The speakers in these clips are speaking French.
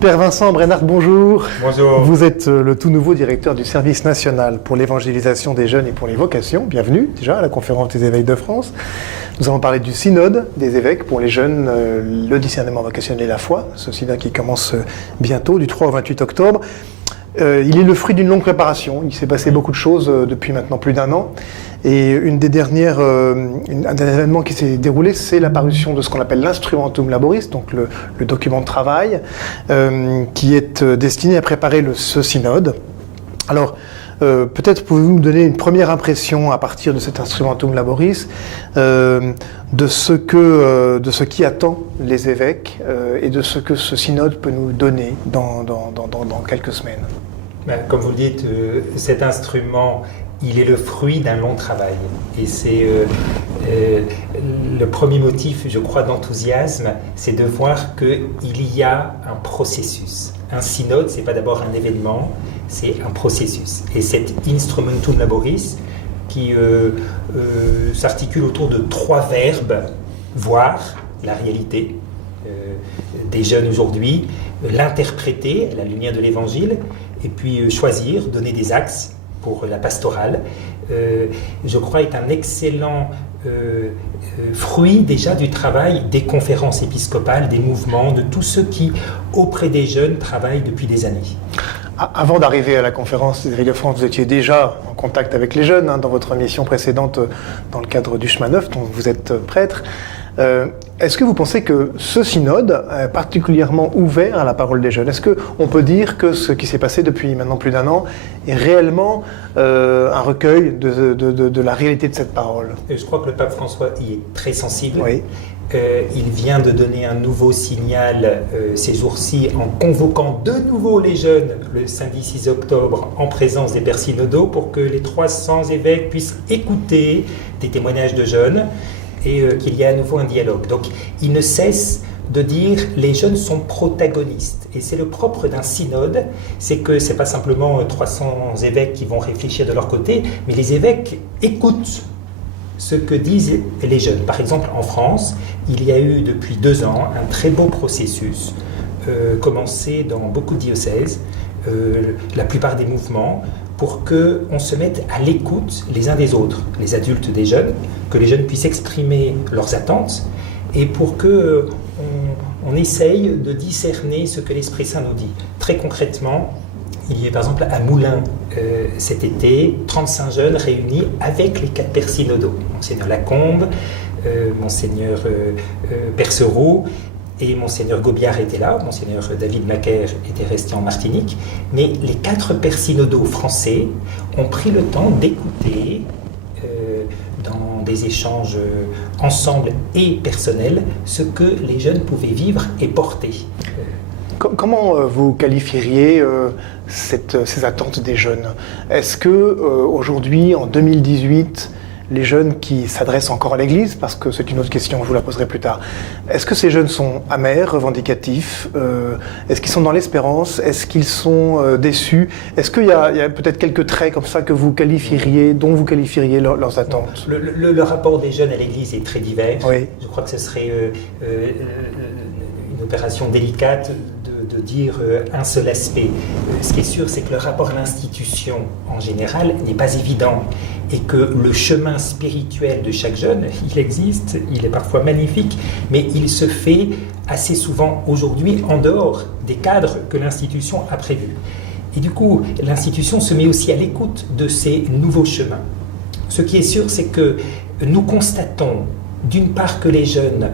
Père Vincent Brennard, bonjour. Bonjour. Vous êtes le tout nouveau directeur du service national pour l'évangélisation des jeunes et pour les vocations. Bienvenue déjà à la conférence des évêques de France. Nous allons parler du synode des évêques pour les jeunes, le discernement vocationnel et la foi, ce synode qui commence bientôt du 3 au 28 octobre. Il est le fruit d'une longue préparation. Il s'est passé beaucoup de choses depuis maintenant plus d'un an. Et un des événements qui s'est déroulé, c'est l'apparition de ce qu'on appelle l'instrumentum laboris, donc le document de travail, qui est destiné à préparer ce synode. Alors, peut-être pouvez-vous nous donner une première impression à partir de cet instrumentum laboris de ce qui attend les évêques et de ce que ce synode peut nous donner dans quelques semaines. Comme vous le dites, cet instrument, il est le fruit d'un long travail. Et c'est le premier motif, je crois, d'enthousiasme, c'est de voir qu'il y a un processus. Un synode, ce n'est pas d'abord un événement, c'est un processus. Et cet instrumentum laboris, qui s'articule autour de 3 verbes, voir la réalité des jeunes aujourd'hui, l'interpréter à la lumière de l'Évangile, et puis choisir, donner des axes pour la pastorale, je crois est un excellent fruit déjà du travail des conférences épiscopales, des mouvements, de tous ceux qui, auprès des jeunes, travaillent depuis des années. Avant d'arriver à la conférence des évêques de France, vous étiez déjà en contact avec les jeunes, dans votre mission précédente, dans le cadre du chemin neuf, dont vous êtes prêtre. Est-ce que vous pensez que ce synode est particulièrement ouvert à la parole des jeunes? Est-ce qu'on peut dire que ce qui s'est passé depuis maintenant plus d'un an est réellement un recueil de la réalité de cette parole? Je crois que le pape François y est très sensible. Oui. Il vient de donner un nouveau signal ces jours-ci en convoquant de nouveau les jeunes le samedi 6 octobre en présence des pères synodaux pour que les 300 évêques puissent écouter des témoignages de jeunes et qu'il y ait à nouveau un dialogue. Donc il ne cesse de dire les jeunes sont protagonistes. Et c'est le propre d'un synode, c'est que ce n'est pas simplement 300 évêques qui vont réfléchir de leur côté, mais les évêques écoutent ce que disent les jeunes. Par exemple, en France, il y a eu depuis 2 ans un très beau processus commencé dans beaucoup de diocèses, la plupart des mouvements, pour qu'on se mette à l'écoute les uns des autres, les adultes des jeunes, que les jeunes puissent exprimer leurs attentes et pour qu'on essaye de discerner ce que l'Esprit Saint nous dit. Très concrètement, il y a par exemple à Moulins cet été 35 jeunes réunis avec les 4 pères synodaux, Monseigneur Lacombe, Monseigneur Percereau, et Monseigneur Gobiard était là, Monseigneur David Macaire était resté en Martinique, mais les 4 pères synodaux français ont pris le temps d'écouter dans des échanges ensemble et personnels ce que les jeunes pouvaient vivre et porter. Comment vous qualifieriez ces attentes des jeunes? Est-ce que aujourd'hui, en 2018, les jeunes qui s'adressent encore à l'Église, parce que c'est une autre question, je vous la poserai plus tard, est-ce que ces jeunes sont amers, revendicatifs? Est-ce qu'ils sont dans l'espérance? Est-ce qu'ils sont déçus? Est-ce qu'il y a peut-être quelques traits comme ça que vous qualifieriez, dont vous qualifieriez leurs attentes? Le rapport des jeunes à l'Église est très divers. Oui. Je crois que ce serait une opération délicate de dire un seul aspect. Ce qui est sûr, c'est que le rapport à l'institution en général n'est pas évident et que le chemin spirituel de chaque jeune, il existe, il est parfois magnifique, mais il se fait assez souvent aujourd'hui en dehors des cadres que l'institution a prévus. Et du coup, l'institution se met aussi à l'écoute de ces nouveaux chemins. Ce qui est sûr, c'est que nous constatons d'une part que les jeunes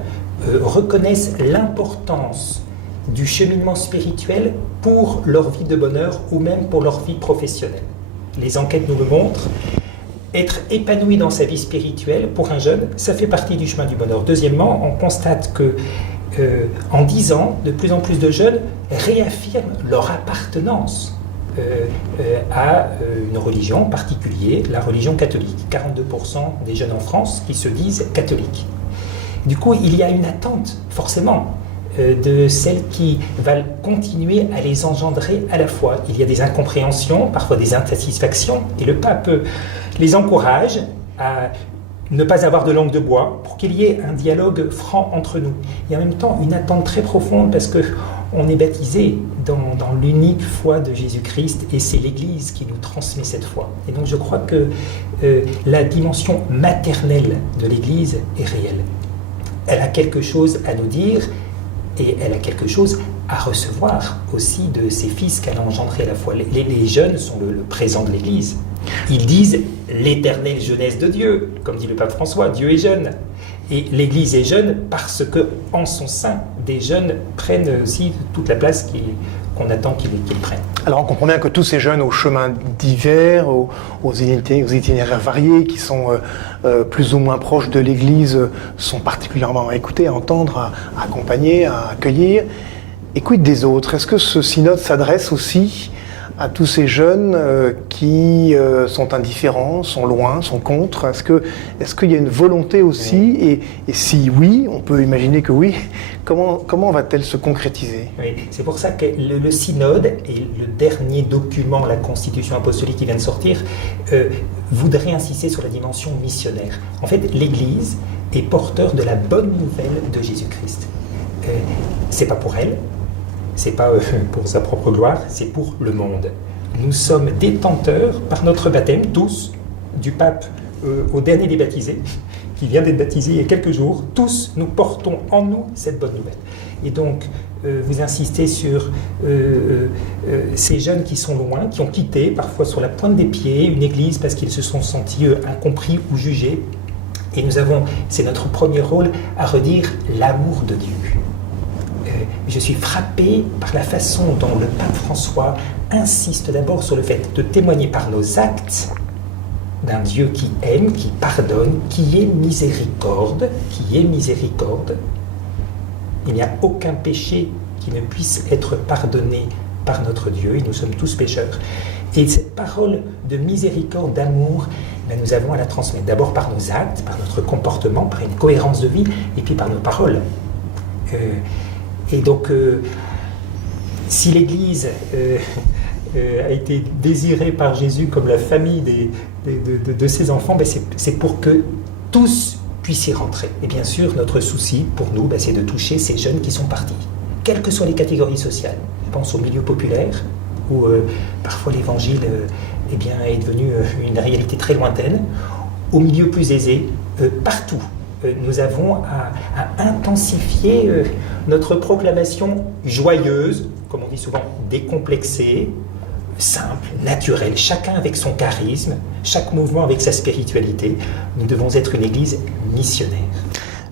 reconnaissent l'importance du cheminement spirituel pour leur vie de bonheur ou même pour leur vie professionnelle. Les enquêtes nous le montrent. Être épanoui dans sa vie spirituelle, pour un jeune, ça fait partie du chemin du bonheur. Deuxièmement, on constate que en 10 ans, de plus en plus de jeunes réaffirment leur appartenance à une religion en particulier, la religion catholique. 42% des jeunes en France qui se disent catholiques. Du coup, il y a une attente, forcément, de celle qui va continuer à les engendrer à la fois. Il y a des incompréhensions, parfois des insatisfactions, et le pape les encourage à ne pas avoir de langue de bois pour qu'il y ait un dialogue franc entre nous. Et en même temps, une attente très profonde parce que on est baptisé dans l'unique foi de Jésus-Christ et c'est l'Église qui nous transmet cette foi. Et donc je crois que la dimension maternelle de l'Église est réelle. Elle a quelque chose à nous dire et elle a quelque chose à recevoir aussi de ses fils qu'elle a engendrés à la fois. Les jeunes sont le présent de l'Église. Ils disent l'éternelle jeunesse de Dieu, comme dit le pape François, Dieu est jeune. Et l'Église est jeune parce que, en son sein, des jeunes prennent aussi toute la place qu'on attend qu'ils prennent. Alors on comprend bien que tous ces jeunes aux chemins divers, aux itinéraires variés, qui sont plus ou moins proches de l'Église, sont particulièrement à écouter, à entendre, à accompagner, à accueillir. Et quid des autres? Est-ce que ce synode s'adresse aussi à tous ces jeunes qui sont indifférents, sont loin, sont contre? Est-ce qu'il y a une volonté aussi? Et si oui, on peut imaginer que oui, comment va-t-elle se concrétiser? Oui, c'est pour ça que le synode et le dernier document, la Constitution apostolique qui vient de sortir, voudrait insister sur la dimension missionnaire. En fait, l'Église est porteur de la bonne nouvelle de Jésus-Christ. C'est pas pour elle, c'est pas pour sa propre gloire, c'est pour le monde. Nous sommes détenteurs, par notre baptême, tous, du pape au dernier des baptisés, qui vient d'être baptisé il y a quelques jours, tous nous portons en nous cette bonne nouvelle. Et donc, vous insistez sur ces jeunes qui sont loin, qui ont quitté, parfois sur la pointe des pieds, une église parce qu'ils se sont sentis incompris ou jugés. Et nous avons, c'est notre premier rôle, à redire l'amour de Dieu. Je suis frappé par la façon dont le pape François insiste d'abord sur le fait de témoigner par nos actes d'un Dieu qui aime, qui pardonne, qui est miséricorde, Il n'y a aucun péché qui ne puisse être pardonné par notre Dieu, et nous sommes tous pécheurs. Et cette parole de miséricorde, d'amour, nous avons à la transmettre d'abord par nos actes, par notre comportement, par une cohérence de vie, et puis par nos paroles. Et donc, si l'Église a été désirée par Jésus comme la famille de ses enfants, c'est pour que tous puissent y rentrer. Et bien sûr, notre souci pour nous, c'est de toucher ces jeunes qui sont partis, quelles que soient les catégories sociales. Je pense au milieu populaire, où parfois l'Évangile est devenu une réalité très lointaine, au milieu plus aisé, partout. Nous avons à intensifier notre proclamation joyeuse, comme on dit souvent, décomplexée, simple, naturelle, chacun avec son charisme, chaque mouvement avec sa spiritualité. Nous devons être une église missionnaire.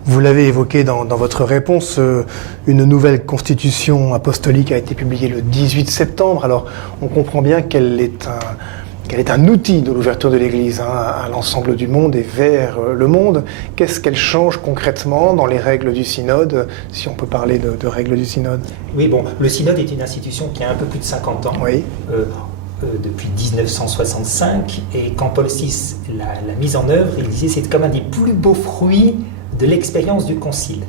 Vous l'avez évoqué dans votre réponse, une nouvelle constitution apostolique a été publiée le 18 septembre. Alors, on comprend bien qu'elle est un outil de l'ouverture de l'Église à l'ensemble du monde et vers le monde. Qu'est-ce qu'elle change concrètement dans les règles du synode, si on peut parler de règles du synode? Oui, le synode est une institution qui a un peu plus de 50 ans, oui. Depuis 1965, et quand Paul VI l'a mise en œuvre, il disait que c'est comme un des plus beaux fruits de l'expérience du Concile.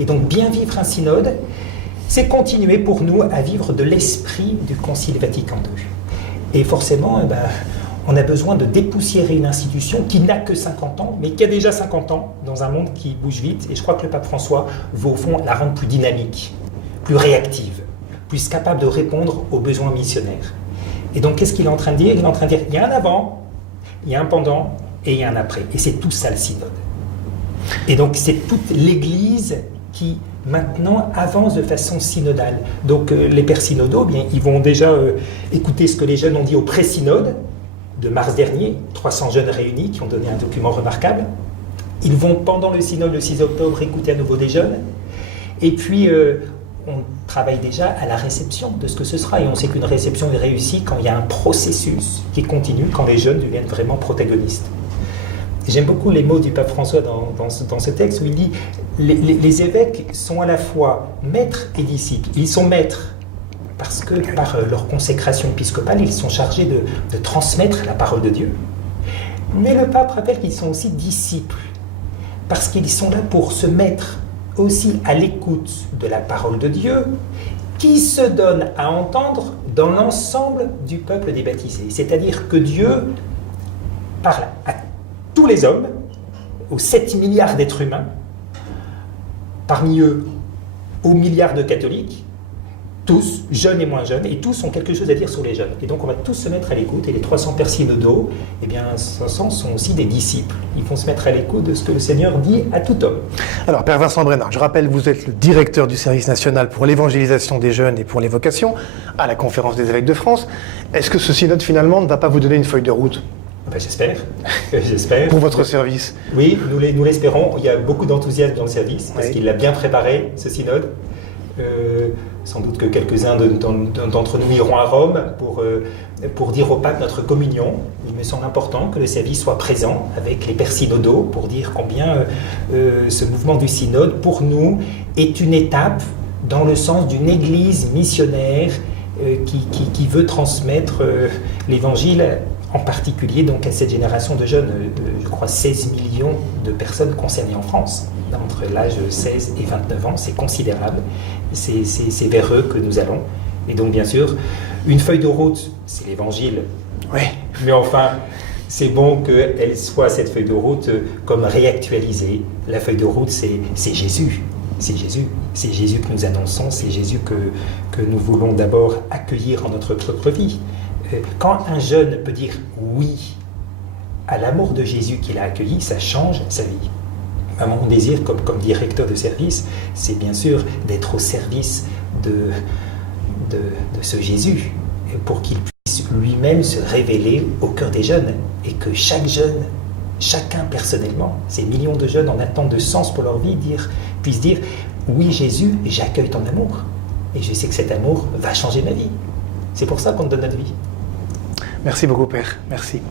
Et donc bien vivre un synode, c'est continuer pour nous à vivre de l'esprit du Concile Vatican II. Et forcément, on a besoin de dépoussiérer une institution qui n'a que 50 ans, mais qui a déjà 50 ans dans un monde qui bouge vite. Et je crois que le pape François veut au fond la rendre plus dynamique, plus réactive, plus capable de répondre aux besoins missionnaires. Et donc, qu'est-ce qu'il est en train de dire? Il est en train de dire, il y a un avant, il y a un pendant, et il y a un après. Et c'est tout ça le synode. Et donc, c'est toute l'Église qui maintenant avance de façon synodale. Donc les pères synodaux, ils vont déjà écouter ce que les jeunes ont dit au pré-synode de mars dernier, 300 jeunes réunis qui ont donné un document remarquable. Ils vont pendant le synode le 6 octobre écouter à nouveau des jeunes. Et puis on travaille déjà à la réception de ce que ce sera. Et on sait qu'une réception est réussie quand il y a un processus qui continue, quand les jeunes deviennent vraiment protagonistes. J'aime beaucoup les mots du pape François dans ce texte où il dit les évêques sont à la fois maîtres et disciples. Ils sont maîtres parce que par leur consécration épiscopale, ils sont chargés de transmettre la parole de Dieu. Mais le pape rappelle qu'ils sont aussi disciples parce qu'ils sont là pour se mettre aussi à l'écoute de la parole de Dieu qui se donne à entendre dans l'ensemble du peuple des baptisés. C'est-à-dire que Dieu parle à tous les hommes, aux 7 milliards d'êtres humains, parmi eux aux milliards de catholiques, tous, jeunes et moins jeunes, et tous ont quelque chose à dire sur les jeunes. Et donc on va tous se mettre à l'écoute, et les 300 pères synodaux, eh bien, sont aussi des disciples. Ils vont se mettre à l'écoute de ce que le Seigneur dit à tout homme. Alors, Père Vincent Brenard, je rappelle, vous êtes le directeur du service national pour l'évangélisation des jeunes et pour les vocations à la Conférence des évêques de France. Est-ce que ce synode, finalement, ne va pas vous donner une feuille de route? Ben, j'espère. J'espère. Pour votre service? Oui, nous l'espérons. Il y a beaucoup d'enthousiasme dans le service, parce qu'il l'a bien préparé, ce synode. Sans doute que quelques-uns d'entre nous iront à Rome pour dire au pape notre communion. Il me semble important que le service soit présent avec les pères synodaux pour dire combien ce mouvement du synode, pour nous, est une étape dans le sens d'une église missionnaire qui veut transmettre l'évangile, en particulier donc à cette génération de jeunes, je crois 16 millions de personnes concernées en France. Entre l'âge de 16 et 29 ans, c'est considérable. C'est vers eux que nous allons. Et donc, bien sûr, une feuille de route, c'est l'évangile. Oui. Mais enfin, c'est bon qu'elle soit, cette feuille de route, comme réactualisée. La feuille de route, c'est Jésus. C'est Jésus. C'est Jésus que nous annonçons. C'est Jésus que nous voulons d'abord accueillir en notre propre vie. Quand un jeune peut dire oui à l'amour de Jésus qu'il a accueilli, ça change sa vie. Mon désir, comme directeur de service, c'est bien sûr d'être au service de ce Jésus, pour qu'il puisse lui-même se révéler au cœur des jeunes, et que chaque jeune, chacun personnellement, ces millions de jeunes en attente de sens pour leur vie, puisse dire « Oui Jésus, j'accueille ton amour, et je sais que cet amour va changer ma vie ». C'est pour ça qu'on te donne notre vie. Merci beaucoup, Père. Merci.